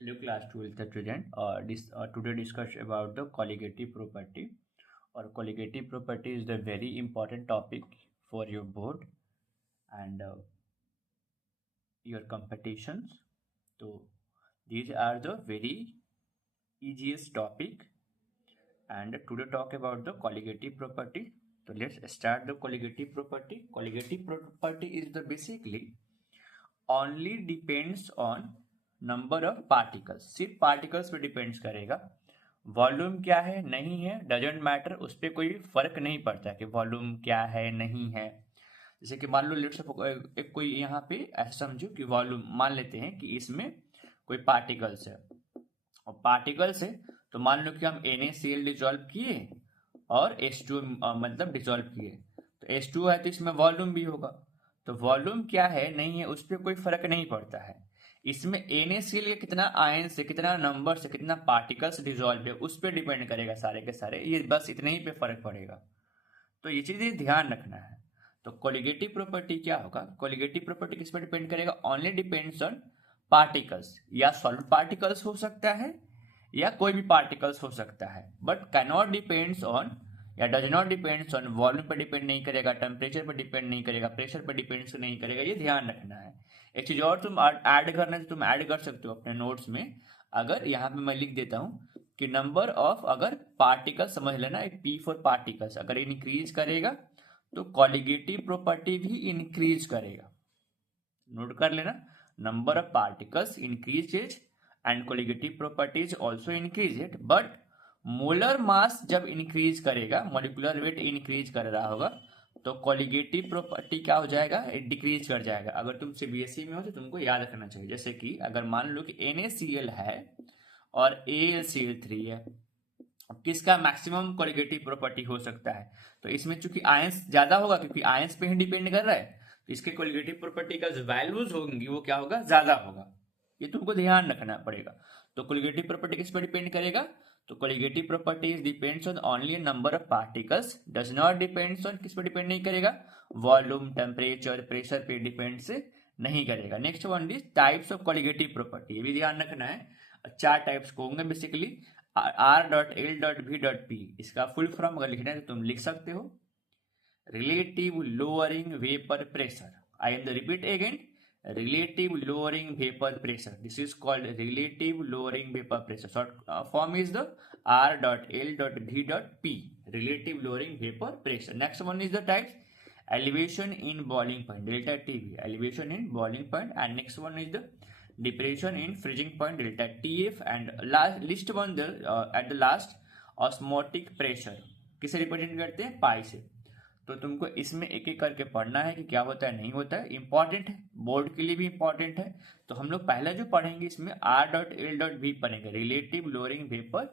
Hello class 12th student. Today discuss about the colligative property. Or colligative property is the very important topic for your board and your competitions. So these are the very easiest topic. And today talk about the colligative property. So let's start the colligative property. Colligative property is the basically only depends on number of particles, सिर्फ particles पे depends करेगा। Volume क्या है नहीं है doesn't matter, उस पर कोई फर्क नहीं पड़ता कि वॉल्यूम क्या है नहीं है। जैसे कि मान लो लेट्स एक कोई यहाँ पे ऐसा समझो कि वॉल्यूम मान लेते हैं कि इसमें कोई पार्टिकल्स है और पार्टिकल्स है तो मान लो कि हम NaCl डिजोल्व किए और H2 मतलब डिजोल्व किए, तो H2 है तो इसमें वॉल्यूम भी होगा। तो वॉल्यूम क्या है नहीं है उस पर कोई फर्क नहीं पड़ता है। इसमें NaCl के कितना आयन से कितना नंबर से कितना पार्टिकल्स डिजोल्व है उस पर डिपेंड करेगा सारे के सारे, ये बस इतने ही पे फर्क पड़ेगा। तो ये चीज़ ध्यान रखना है। तो कोलिगेटिव प्रॉपर्टी क्या होगा, कोलिगेटिव प्रॉपर्टी किस पर डिपेंड करेगा, ओनली डिपेंड्स ऑन पार्टिकल्स, या सॉलिड पार्टिकल्स हो सकता है या कोई भी पार्टिकल्स हो सकता है, बट कैनॉट डिपेंड्स ऑन या does not depends on, volume पर डिपेंड नहीं करेगा, टेम्परेचर पर डिपेंड नहीं करेगा, प्रेशर पर डिपेंड नहीं करेगा, ये ध्यान रखना है। एक चीज और तुम ऐड करना है तो तुम ऐड कर सकते हो अपने नोट्स में। अगर यहाँ पे मैं लिख देता हूँ कि नंबर ऑफ, अगर पार्टिकल समझ लेना एक P फॉर पार्टिकल्स अगर इंक्रीज करेगा तो कॉलिगेटिव प्रॉपर्टी भी इंक्रीज करेगा। नोट कर लेना, number of particles increases and colligative properties also increase it, but molar mass जब इंक्रीज करेगा, मोलिकुलर वेट इंक्रीज कर रहा होगा तो कॉलिगेटिव प्रॉपर्टी क्या हो जाएगा, डिक्रीज कर जाएगा। अगर तुम सीबीएसई में हो तो तुमको याद रखना चाहिए। जैसे कि अगर मान लो कि NaCl है और AlCl3 है, किसका मैक्सिमम कॉलिगेटिव प्रॉपर्टी हो सकता है, तो इसमें चूंकि आयंस ज्यादा होगा क्योंकि आयंस पे ही डिपेंड कर रहा है, तो इसके कॉलिगेटिव प्रॉपर्टी का जो वैल्यूज होंगी वो क्या होगा, ज्यादा होगा। ये तुमको ध्यान रखना पड़ेगा। तो कॉलिगेटिव प्रॉपर्टी किस पर डिपेंड करेगा, तो colligative property depends on only number of particles, does not depends on, किस पर डिपेंड नहीं करेगा, वॉल्यूम टेम्परेचर प्रेशर पे डिपेंड से नहीं करेगा। Next one is types of colligative property, ये भी ध्यान रखना है। चार टाइप्स को होंगे बेसिकली, R.L.V.P, इसका फुल फॉर्म अगर लिखना है तो तुम लिख सकते हो, relative lowering vapour pressure. I am the repeat again, relative lowering vapor pressure, this is called relative lowering vapor pressure, short form is the R.L.V.P, relative lowering vapor pressure. Next one is the types, elevation in boiling point, delta TB, elevation in boiling point, and next one is the depression in freezing point, delta TF, and last one the at the last osmotic pressure, किसे represent करते हैं, पाई से। तो तुमको इसमें एक एक करके पढ़ना है कि क्या होता है नहीं होता है, इंपॉर्टेंट है, बोर्ड के लिए भी इंपॉर्टेंट है। तो हम लोग पहले जो पढ़ेंगे इसमें R.L.V पढ़ेंगे, रिलेटिव लोअरिंग वेपर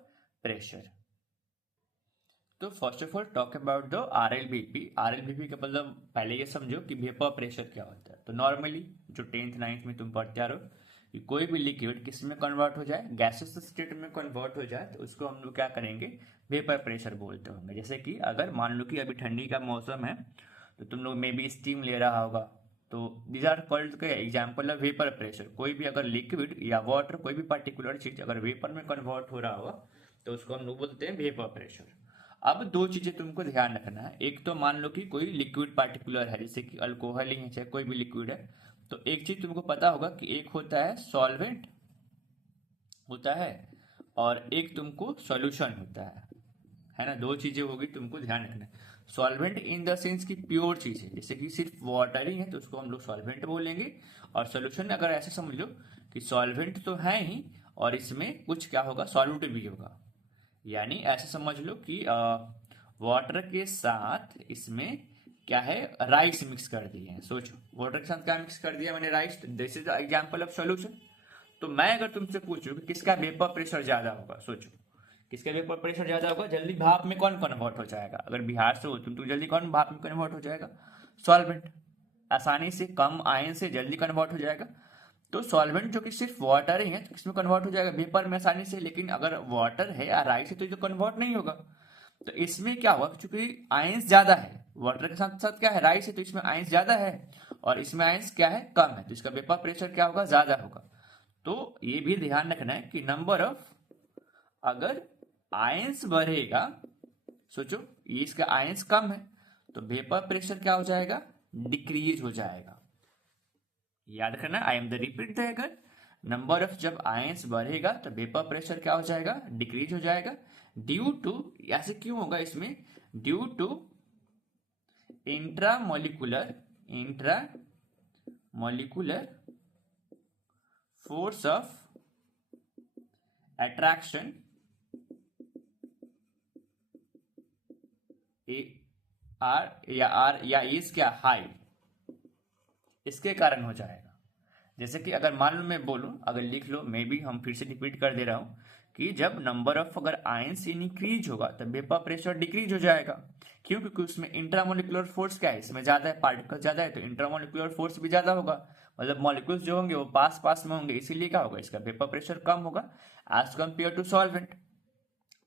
प्रेशर। तो first of all talk about the RLVP। RLVP का मतलब पहले ये समझो कि वेपर प्रेशर क्या होता है। तो नॉर्मली जो 10th 9th में तुम पढ़ते आ रहे हो कि कोई भी लिक्विड किस में कन्वर्ट हो जाए, गैसेस स्टेट में कन्वर्ट हो जाए तो उसको हम लोग क्या करेंगे, वेपर प्रेशर बोलते होंगे। जैसे कि अगर मान लो कि अभी ठंडी का मौसम है तो तुम लोग मे बी स्टीम ले रहा होगा, तो दीज आर कॉल्ड के एग्जाम्पल ऑफ वेपर प्रेशर। कोई भी अगर लिक्विड या वाटर कोई भी पर्टिकुलर चीज अगर वेपर में कन्वर्ट हो रहा होगा तो उसको हम लोग बोलते हैं वेपर प्रेशर। अब दो चीजें तुमको ध्यान रखना है, एक तो मान लो कि कोई लिक्विड पार्टिकुलर है जैसे कि अल्कोहल ही है चाहे कोई भी लिक्विड है, तो एक चीज तुमको पता होगा कि एक होता है सॉल्वेंट होता है और एक तुमको सॉल्यूशन होता है ना, दो चीजें होगी तुमको ध्यान रखना है। सॉल्वेंट इन द सेंस की प्योर चीज है, जैसे कि सिर्फ वाटर ही है तो उसको हम लोग सॉल्वेंट बोलेंगे, और सॉल्यूशन अगर ऐसे समझ लो कि सॉल्वेंट तो है ही और इसमें कुछ क्या होगा, सॉल्यूट भी होगा। यानी ऐसे समझ लो कि वाटर के साथ इसमें क्या है, राइस मिक्स कर दिए हैं। सोचो वाटर के साथ क्या मिक्स कर दिया मैंने, rice. This is the example of solution. तो मैं अगर तुमसे पूछूं कि किसका वेपर प्रेशर ज्यादा होगा, सोचो किसका वेपर प्रेशर ज्यादा होगा, जल्दी भाप में कौन कन्वर्ट हो जाएगा, अगर बिहार से हो तुम तो जल्दी कौन भाप में कन्वर्ट हो जाएगा, सॉल्वेंट। आसानी से कम आयन से जल्दी कन्वर्ट हो जाएगा। तो सॉल्वेंट जो कि सिर्फ वाटर ही है तो किसमें कन्वर्ट हो जाएगा, वेपर में आसानी से। लेकिन अगर वाटर है या राइस है तो ये तो कन्वर्ट नहीं होगा। तो इसमें क्या हुआ, क्योंकि आयंस ज्यादा है, वाटर के साथ साथ क्या है, राइस है, तो इसमें आयंस ज्यादा है और इसमें आयंस क्या है, कम है, तो इसका वेपर प्रेशर क्या होगा, ज्यादा होगा। तो ये भी ध्यान रखना है कि नंबर ऑफ, अगर आयंस बढ़ेगा, सोचो ये इसका आयंस कम है तो वेपर प्रेशर क्या हो जाएगा, डिक्रीज हो जाएगा। याद रखना, I am the repeat the, अगर नंबर ऑफ जब आयंस बढ़ेगा तो वेपर प्रेशर क्या हो जाएगा, डिक्रीज हो जाएगा। ड्यू टू, ऐसे क्यों होगा इसमें, due to intramolecular force of attraction are या इज क्या, हाई, इसके कारण हो जाएगा। जैसे कि अगर मान लो मैं बोलूं, अगर लिख लो, मे भी हम फिर से रिपीट कर दे रहा हूं कि जब नंबर ऑफ अगर आयंस इंक्रीज होगा तो वेपर प्रेशर डिक्रीज हो जाएगा। क्यों, क्योंकि उसमें इंट्रामोलिकुलर फोर्स क्या है, इसमें ज्यादा है, पार्टिकल ज्यादा है, तो इंट्रामोलिकुलर फोर्स भी ज्यादा होगा, मतलब मॉलिक्यूल्स जो होंगे वो पास पास में होंगे, इसीलिए क्या होगा, इसका वेपर प्रेशर कम होगा एज कंपेयर टू सॉल्वेंट।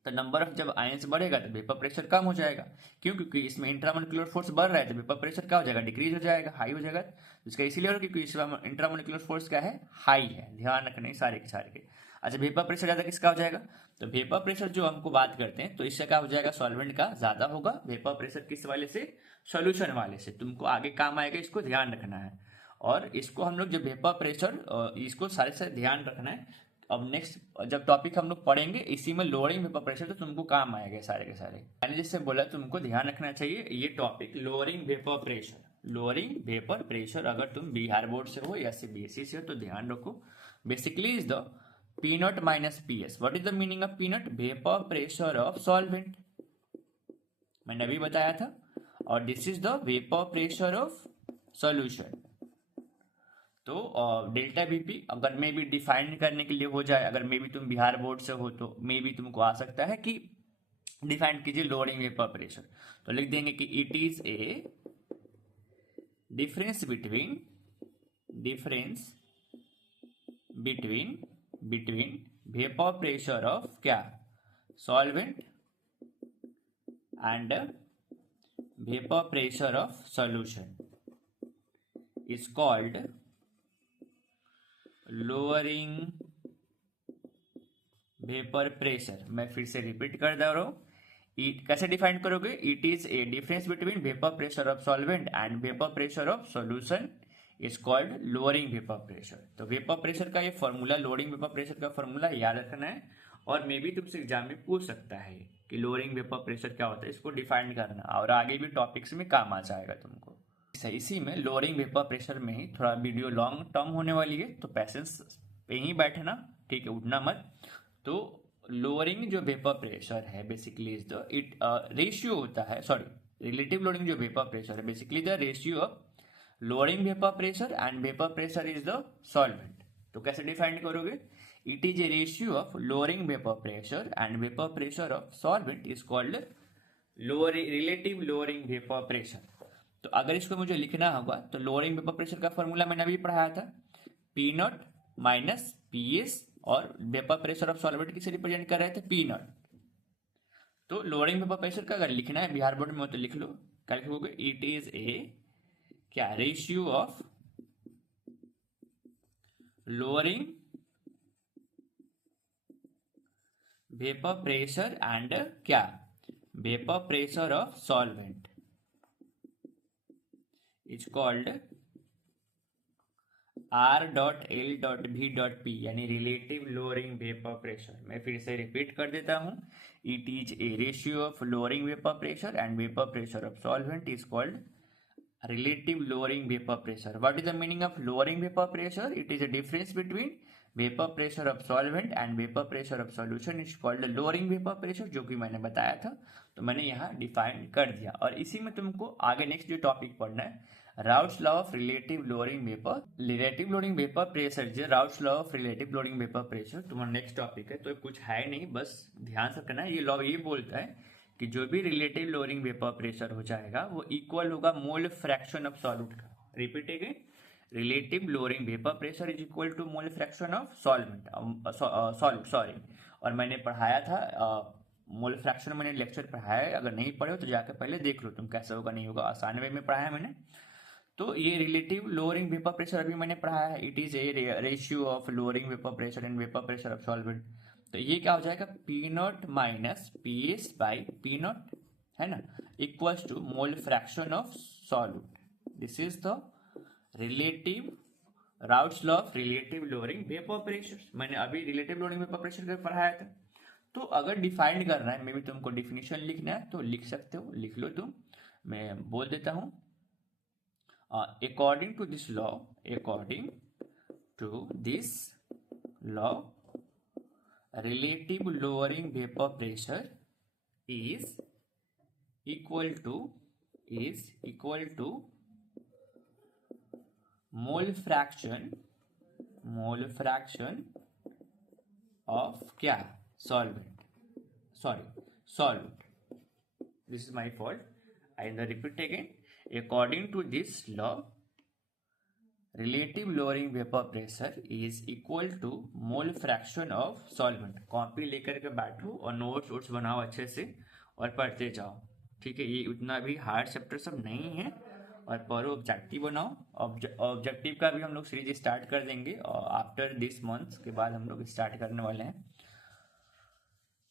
तो नंबर ऑफ जब आयंस बढ़ेगा तो वेपर प्रेशर कम हो जाएगा। क्यों, क्योंकि इसमें इंट्रामोलिकुलर फोर्स बढ़ रहा है तो वेपर प्रेशर क्या हो जाएगा, डिक्रीज हो जाएगा, हाई हो जाएगा। इसका इसीलिए हो, क्योंकि इसमें इंट्रामोलिकुलर फोर्स क्या है, हाई है। ध्यान रखना सारे के सारे के। अच्छा, वेपर प्रेशर ज्यादा किसका हो जाएगा, तो वेपर प्रेशर जो हमको बात करते हैं तो इससे क्या हो जाएगा, सॉल्वेंट का ज्यादा होगा। वेपर प्रेशर किस वाले से, सोल्यूशन वाले से। तुमको आगे काम आएगा, इसको ध्यान रखना है। और इसको हम लोग जब वेपर प्रेशर, इसको सारे से ध्यान रखना है। अब नेक्स्ट जब टॉपिक हम लोग पढ़ेंगे इसी में लोअरिंग वेपर प्रेशर, तो तुमको काम आएगा सारे के सारे। मैंने जैसे बोला तुमको ध्यान रखना चाहिए ये topic, lowering vapour pressure. Lowering vapour pressure, अगर तुम बिहार बोर्ड से हो या सीबीएसई से हो तो ध्यान रखो। Basically is the P not minus P S. What is the meaning of P not, vapour pressure of solvent, मैंने अभी बताया था। और this is the vapour pressure of solution. तो डेल्टा बीपी अगर मे बी डिफाइन करने के लिए हो जाए, अगर मे बी तुम बिहार बोर्ड से हो तो मे बी तुमको आ सकता है कि डिफाइन कीजिए लोअरिंग वेपर प्रेशर। तो लिख देंगे कि it is a difference between vapour pressure of क्या, solvent and vapour pressure of solution is called lowering vapour pressure. मैं फिर से रिपीट कर दे रहा हूँ, कैसे डिफाइन करोगे, it is a difference between vapour pressure of solvent and vapour pressure of solution is called lowering vapour pressure. तो vapour pressure का ये फॉर्मूला, लोअरिंग वेपर प्रेशर का फॉर्मूला याद रखना है। और मे भी तुमसे एग्जाम में पूछ सकता है कि लोअरिंग वेपर प्रेशर क्या होता है, इसको डिफाइन करना, और आगे भी टॉपिक्स में काम आ जाएगा तुमको। इसी में लोअरिंग वेपर प्रेशर में ही थोड़ा वीडियो लॉन्ग टर्म होने वाली है, तो पैसेंस पे ही बैठना, ठीक है, उठना मत। तो लोअरिंग जो वेपर प्रेशर है basically is the it ratio होता है, सॉरी, रिलेटिव लोअरिंग जो वेपर प्रेशर है basically the ratio of lowering vapour pressure and vapour pressure is the solvent. तो कैसे डिफाइन करोगे, it is a ratio of lowering vapour pressure and vapour pressure of solvent is called relative lowering vapour pressure. तो अगर इसको मुझे लिखना होगा तो लोअरिंग वेपर प्रेशर का फॉर्मूला मैंने अभी पढ़ाया था, P not minus P S, और वेपर प्रेशर ऑफ सॉल्वेंट किसे रिप्रेजेंट कर रहे थे, पी नॉट। तो लोअरिंग वेपर प्रेशर का अगर लिखना है बिहार बोर्ड में हो तो लिख लो, क्या लिखोगे, इट इज ए क्या, ratio of lowering vapour pressure and क्या, vapour pressure of solvent is called R.L.V.P, यानी रिलेटिव लोअरिंग वेपर प्रेशर। मैं फिर से रिपीट कर देता हूं, it is a ratio of lowering vapour pressure and vapour pressure of solvent is called relative lowering vapor pressure. What is the meaning of lowering vapor pressure? It is a difference between vapor pressure of solvent and vapor pressure of solution is called lowering vapor pressure, जो कि मैंने बताया था, तो मैंने यहाँ define कर दिया। और इसी में तुमको आगे नेक्स्ट जो टॉपिक पढ़ना है, Raoult's law of relative lowering vapour pressure, जो Raoult's law of relative lowering vapour pressure तुम्हारा नेक्स्ट टॉपिक है। तो कुछ है नहीं, बस ध्यान से करना है। ये लॉ ये बोलता है कि जो भी रिलेटिव लोअरिंग वेपर प्रेशर हो जाएगा वो इक्वल होगा मोल फ्रैक्शन ऑफ सॉल्यूट का। Repeat again, relative lowering vapour pressure is equal to mole fraction of solvent, solute, sorry. और मैंने पढ़ाया था मोल फ्रैक्शन, मैंने लेक्चर पढ़ाया है, अगर नहीं पढ़े हो तो जाकर पहले देख लो तुम कैसे होगा नहीं होगा, आसान वे में पढ़ाया मैंने। तो ये रिलेटिव लोअरिंग वेपर प्रेशर अभी मैंने पढ़ा है, it is a ratio of lowering vapour pressure and vapour pressure of solvent. तो ये क्या हो जाएगा, P not minus P S by P not, है ना, equals to mole fraction of solute. This is the relative Raoult's law of relative lowering vapour pressure. मैंने अभी relative lowering vapour pressure का पढ़ाया था। तो अगर डिफाइंड करना है, मे भी तुमको डिफिनीशन लिखना है तो लिख सकते हो, लिख लो तुम, मैं बोल देता हूं। According to this law, relative lowering vapor pressure is equal to mole fraction of क्या, solvent, solute. This is my fault. I will repeat again. According to this law, relative lowering vapor pressure is equal to mole fraction of solvent। Copy लेकर के बैठो और notes बनाओ अच्छे से और पढ़ते जाओ, ठीक है। ये उतना भी हार्ड चैप्टर सब नहीं है, और पढ़ो, ऑब्जेक्टिव बनाओ। ऑब्जेक्टिव का भी हम लोग सीरीज स्टार्ट कर देंगे, और आफ्टर दिस मंथ के बाद हम लोग स्टार्ट करने वाले हैं।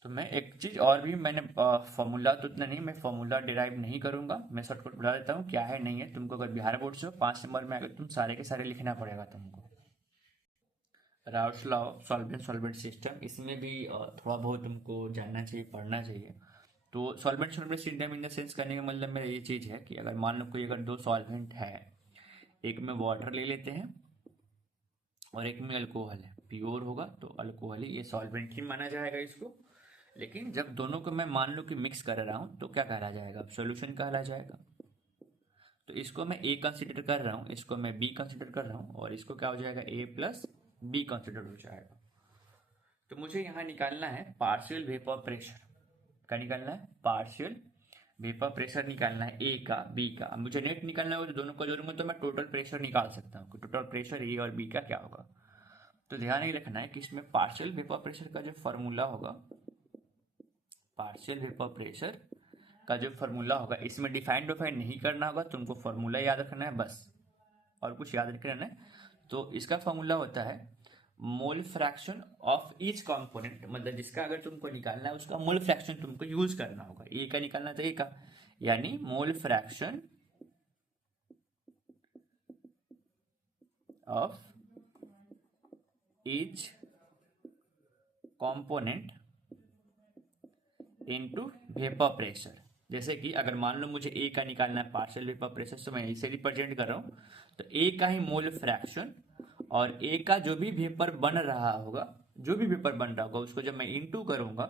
तो मैं एक चीज़ और भी, मैंने फॉर्मूला तो उतना नहीं, मैं फॉर्मूला डिराइव नहीं करूंगा, मैं शॉर्टकट बता देता हूँ क्या है नहीं है। तुमको अगर बिहार बोर्ड से 5 नंबर में अगर तुम सारे के सारे लिखना पड़ेगा तुमको। Routes law of solvent system, इसमें भी थोड़ा बहुत तुमको जानना चाहिए, पढ़ना चाहिए। तो solvent system in the sense करने का मतलब मेरा ये चीज़ है कि अगर मान लो कोई अगर 2 सॉल्वेंट है, एक में वाटर ले लेते हैं और एक में अल्कोहल है, प्योर होगा तो अल्कोहल ही, ये सॉल्वेंट ही माना जाएगा इसको। लेकिन जब दोनों को मैं मान लो कि मिक्स कर रहा हूं तो क्या कहला जाएगा, सॉल्यूशन कहला जाएगा। तो इसको मैं ए कंसिडर कर रहा हूं, इसको मैं बी कंसिडर कर रहा हूं, और इसको क्या हो जाएगा, ए प्लस बी कंसिडर हो जाएगा। तो मुझे यहाँ निकालना है पार्शियल वेपर प्रेशर। क्या निकालना है, पार्शियल वेपर प्रेशर निकालना है, ए का बी का। मुझे नेट निकालना है, तो दोनों को जोड़ूंगा तो मैं टोटल प्रेशर निकाल सकता हूँ, टोटल प्रेशर ए और बी का क्या होगा। तो ध्यान ये रखना है कि इसमें पार्शियल वेपर प्रेशर का जो फॉर्मूला होगा, पार्शियल वेपर प्रेशर का जो फॉर्मूला होगा, इसमें डिफाइन नहीं करना होगा, तुमको फॉर्मूला याद रखना है बस, और कुछ याद नहीं करना है। तो इसका फॉर्मूला होता है मोल फ्रैक्शन ऑफ ईच कंपोनेंट, मतलब जिसका अगर तुमको निकालना है उसका मोल फ्रैक्शन तुमको यूज करना होगा। ए का निकालना तो ए का, यानी मोल fraction of each component into vapour pressure. जैसे कि अगर मान लो मुझे ए का निकालना है पार्शियल वेपर प्रेशर, तो मैं इसे रिप्रेजेंट कर रहा हूँ, तो ए का ही मोल फ्रैक्शन और ए का जो भी वेपर बन रहा होगा, उसको जब मैं इनटू करूंगा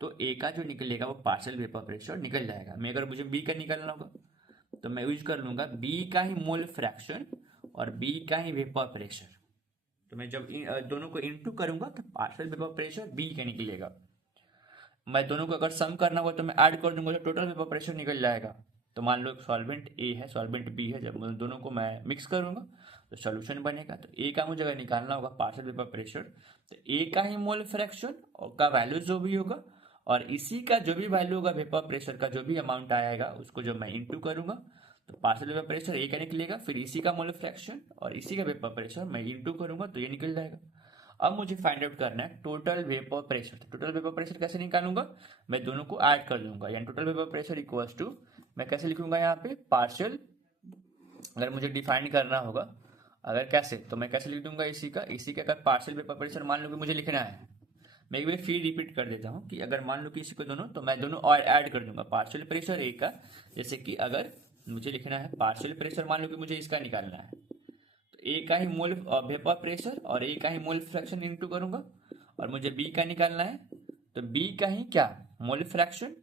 तो ए का जो निकलेगा वो पार्शियल वेपर प्रेशर निकल जाएगा। मैं अगर मुझे बी का निकालना होगा तो मैं यूज कर लूंगा बी का ही मोल फ्रैक्शन और बी का ही वेपर प्रेशर। तो मैं जब दोनों को इनटू करूंगा तो पार्शियल वेपर प्रेशर बी का निकलेगा। मैं दोनों को अगर सम करना होगा तो मैं ऐड कर दूंगा तो टोटल वेपर प्रेशर निकल जाएगा। तो मान लो सॉल्वेंट ए है, सॉल्वेंट बी है, जब दोनों को मैं मिक्स करूंगा तो सॉल्यूशन बनेगा। तो ए का मुझे अगर निकालना होगा पार्शियल वेपर प्रेशर, तो ए का ही मोल फ्रैक्शन और का वैल्यू जो भी होगा, और इसी का जो भी वैल्यू होगा वेपर प्रेशर का जो भी अमाउंट आएगा उसको जब मैं इंटू करूंगा तो पार्शियल वेपर प्रेशर ए का निकलेगा, फिर इसी का मोल फ्रैक्शन और इसी का वेपर प्रेशर मैं इंटू करूंगा तो ये निकल जाएगा। अब मुझे फाइंड आउट करना है टोटल वेपर प्रेशर। तो टोटल वेपर प्रेशर कैसे निकालूंगा, मैं दोनों को ऐड कर दूंगा, यानी total vapour pressure equals to, मैं कैसे लिखूंगा यहाँ पे, पार्शियल, अगर मुझे डिफाइन करना होगा, अगर कैसे, तो मैं कैसे लिख दूंगा, इसी का अगर पार्शियल वेपर प्रेशर मान लो कि मुझे लिखना है, मैं एक बार फिर रिपीट कर देता हूँ कि अगर मान लो कि इसी को दोनों, तो मैं दोनों और ऐड कर दूंगा पार्शियल प्रेशर ए का। जैसे कि अगर मुझे लिखना है पार्शियल प्रेशर, मान लो कि मुझे इसका निकालना है, तो ए का ही मोल वेपर प्रेशर और ए का ही मोल फ्रैक्शन इंटू करूंगा, और मुझे बी का निकालना है तो बी का ही क्या, मोल फ्रैक्शन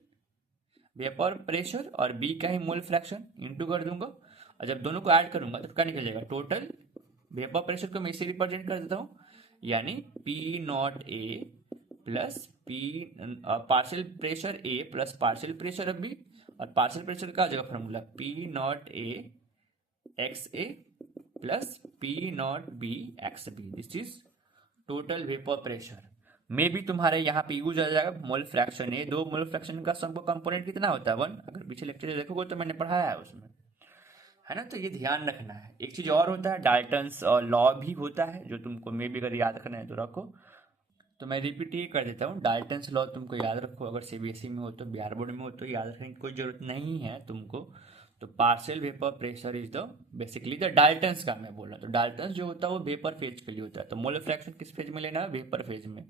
वेपर प्रेशर और बी का ही मोल फ्रैक्शन इंटू कर दूंगा, और जब दोनों को ऐड करूंगा तो क्या निकलेगा, टोटल वेपर प्रेशर को मैं इसे रिप्रेजेंट कर देता हूँ, यानी P not A plus P partial pressure A plus partial pressure B, और पार्शियल प्रेशर का जगह formula P not A X A plus P not B X B. This is total vapour pressure. में भी तुम्हारे यहाँ पे use आ जाएगा mole fraction है, दो मोल फ्रैक्शन का सबको कंपोनेंट कितना होता है, 1। अगर पीछे लेक्चर देखोगे तो मैंने पढ़ाया है उसमें, है ना। तो ये ध्यान रखना है। एक चीज और होता है, डाल्टन्स लॉ भी होता है, जो तुमको मे भी अगर याद रखना है तो रखो। तो मैं रिपीट ये कर देता हूँ, डाल्टन्स लॉ तुमको याद रखो। अगर सीबीएसई में हो तो, बिहार बोर्ड में हो तो याद रखने की कोई जरूरत नहीं है तुमको। तो partial vapour pressure is the basically the Dalton's का मैं बोल रहा हूँ। तो डाल्टन्स जो होता है वो वेपर फेज के लिए होता है। तो मोलर फ्रैक्शन किस फेज में लेना है? वेपर फेज में।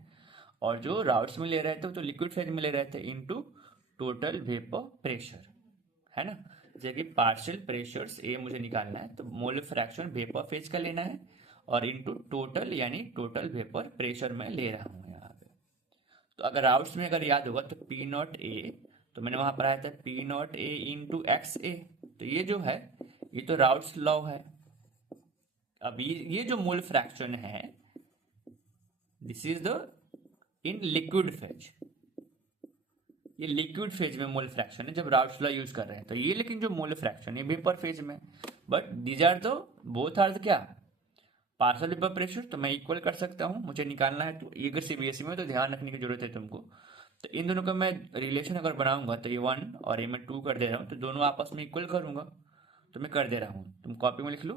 और जो राउट्स में ले रहे थे तो लिक्विड फेज में ले रहे थे, इनटू टोटल वेपर प्रेशर, है ना। जैसे कि पार्शियल प्रेशर्स ये मुझे निकालना है, तो मोल फ्रैक्शन वेपर फेज का लेना है और इनटू टोटल यानी टोटल वेपर प्रेशर में ले रहा हूँ यहाँ पे। तो अगर राउट्स में अगर याद होगा तो पी नॉट ए, तो मैंने वहां पढ़ाया था P not A into X A. तो ये जो है ये तो राउट्स लॉ है। अब ये जो मोल फ्रैक्शन है, this is the in liquid phase. ये लिक्विड फेज में मोल फ्रैक्शन है जब राउट्स लॉ यूज कर रहे हैं। तो ये लेकिन जो मोल फ्रैक्शन है वेपर फेज में, बट दीज आर तो बोथ आर क्या, पार्शियल वेपर प्रेशर। तो मैं इक्वल कर सकता हूँ, मुझे निकालना है। तो ये अगर सीबीएसई में तो ध्यान रखने की जरूरत है तुमको। तो इन दोनों का मैं रिलेशन अगर बनाऊंगा तो ये 1 और ये मैं 2 कर दे रहा हूँ, तो दोनों आपस में इक्वल करूंगा। तो मैं कर दे रहा हूँ, तुम कॉपी में लिख लो।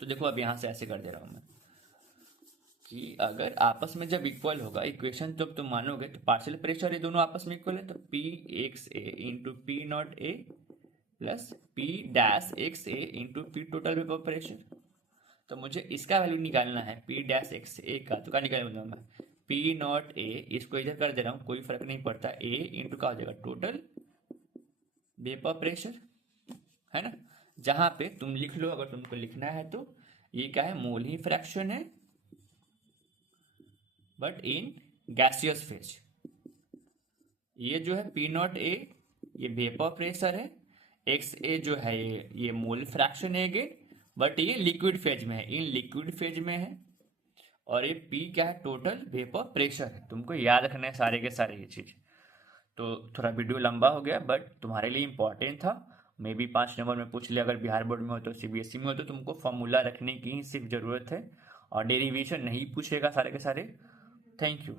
तो देखो अब यहाँ से ऐसे कर दे रहा हूँ मैं कि अगर आपस में जब इक्वल होगा इक्वेशन, जब तुम मानोगे तो पार्शियल प्रेशर ये दोनों आपस में इक्वल है। तो P x A into P not A plus P dash x A into P total vapour pressure. तो मुझे इसका वैल्यू निकालना है पी डैश एक्स ए का। तो क्या निकालूंगा मैं? पी नॉट ए, इसको इधर कर दे रहा हूँ, कोई फर्क नहीं पड़ता। ए इंटू का हो जाएगा टोटल वेपर प्रेशर, है ना। जहां पे तुम लिख लो, अगर तुमको लिखना है तो ये क्या है, मोल ही फ्रैक्शन है बट इन गैसियस फेज। ये जो है पी नॉट ए ये वेपर प्रेशर है, एक्स ए जो है ये मोल फ्रैक्शन है अगेन, बट ये लिक्विड फेज में है, इन लिक्विड फेज में है। और ये पी क्या है, टोटल वेपर प्रेशर है। तुमको याद रखना है सारे के सारे ये चीज। तो थोड़ा वीडियो लंबा हो गया बट तुम्हारे लिए इंपॉर्टेंट था। मे बी 5 नंबर में पूछ लिया, अगर बिहार बोर्ड में हो तो, सीबीएसई में हो तो तुमको फॉर्मूला रखने की ही सिर्फ जरूरत है और डेरिवेशन नहीं पूछेगा सारे के सारे। Thank you.